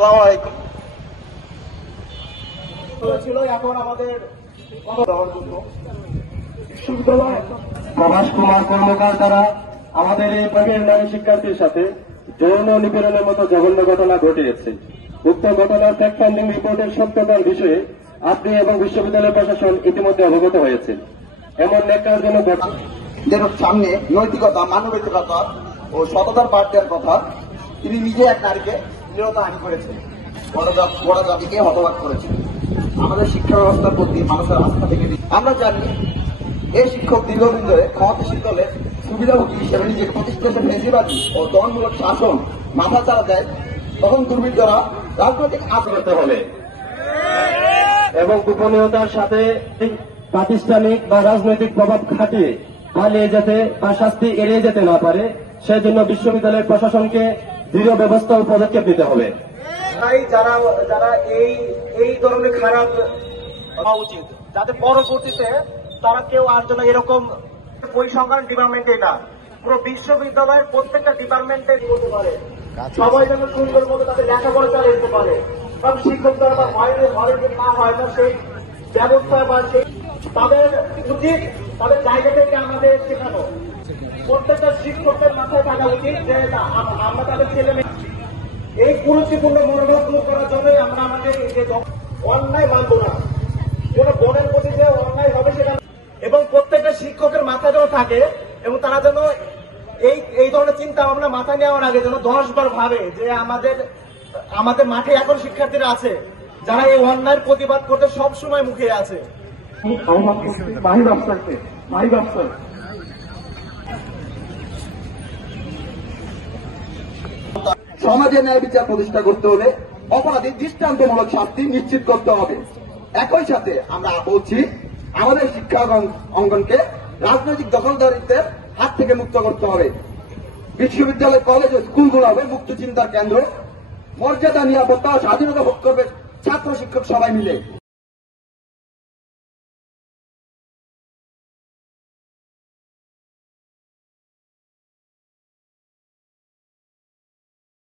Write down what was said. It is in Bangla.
আসসালামু আলাইকুম। ছিল এখন আমাদের প্রভাস কুমার কর্মকার দ্বারা আমাদের এই প্রাইভেট নারী শিক্ষার্থীর সাথে যৌন নিপীড়নের মতো জঘন্য ঘটনা ঘটিয়েছে। উক্ত ঘটনার ফ্যাক্ট ফাইন্ডিং রিপোর্টের সত্যতার বিষয়ে আপনি এবং বিশ্ববিদ্যালয় প্রশাসন ইতিমধ্যে অবগত হয়েছে। এমন ন্যাক্কারজনক সামনে নৈতিকতা, মানবিকতা ও সততার পাঠ দেওয়ার কথা, তিনি নিজে এক নারীকে নিরতাহানি করেছেন, গোটা জাতিকে হতবাক করেছেন। আমাদের শিক্ষা ব্যবস্থার প্রতি মানুষের আস্থা থেকে আমরা জানি এই শিক্ষক দীর্ঘদিন ধরে ক্ষমতাসীন দলে সুবিধাভোগী হিসেবে নিজেকে প্রতিষ্ঠিত ফেসিবাদী ও দমনমূলক শাসন মাথা চাড়া দেয়, তখন দুর্বৃত্তরা রাজনৈতিক করতে হবে এবং গোপনীয়তার সাথে প্রাতিষ্ঠানিক বা রাজনৈতিক প্রভাব খাটিয়ে পালিয়ে যেতে বা শাস্তি এড়িয়ে যেতে না পারে, সেজন্য বিশ্ববিদ্যালয় প্রশাসনকে দৃঢ় ব্যবস্থা ও পদক্ষেপ নিতে হবে। তাই যারা এই ধরনের খারাপ হওয়া উচিত, যাতে পরবর্তীতে তারা কেউ আর যেন এরকম পরিসংখ্যান ডিপার্টমেন্টে না, পুরো বিশ্ববিদ্যালয়ের প্রত্যেকটা ডিপার্টমেন্টে করতে পারে, সবাই যেন সুন্দর মতো তাদের লেখাপড়া চালিয়ে যেতে পারে। কারণ শিক্ষক দ্বারা বা ভলেন্টিয়ার না হয় না, সেই ব্যবস্থা বা সেই তাদের উচিত তাদের জায়গা থেকে আমাদের শেখানো। প্রত্যেকটা শিক্ষকের মাথায় থাকা উচিত যে আমরা তাদের ছেলে মেয়ে এই কুরুচিপূর্ণ মনোভাব দূর করার জন্যই আমরা আমাদের যে অন্যায় মানব না, কোন বোনের প্রতি যে অন্যায় হবে সেটা, এবং প্রত্যেকটা শিক্ষকের মাথায় যেন থাকে এবং তারা যেন এই ধরনের চিন্তা ভাবনা মাথায় নেওয়ার আগে যেন 10 বার ভাবে যে আমাদের মাঠে এখন শিক্ষার্থীরা আছে যারা এই অন্যায়ের প্রতিবাদ করতে সবসময় মুখে আছে। সমাজে ন্যায় বিচার প্রতিষ্ঠা করতে হলে অপরাধী দৃষ্টান্তমূলক শাস্তি নিশ্চিত করতে হবে। একই সাথে আমরা বলছি আমাদের শিক্ষা অঙ্গনকে রাজনৈতিক দখলদারিত্বের হাত থেকে মুক্ত করতে হবে। বিশ্ববিদ্যালয়, কলেজ ও স্কুলগুলো হবে মুক্ত চিন্তার কেন্দ্র। মর্যাদা, নিরাপত্তা ও স্বাধীনতা ভোগ করবে ছাত্র শিক্ষক সবাই মিলে।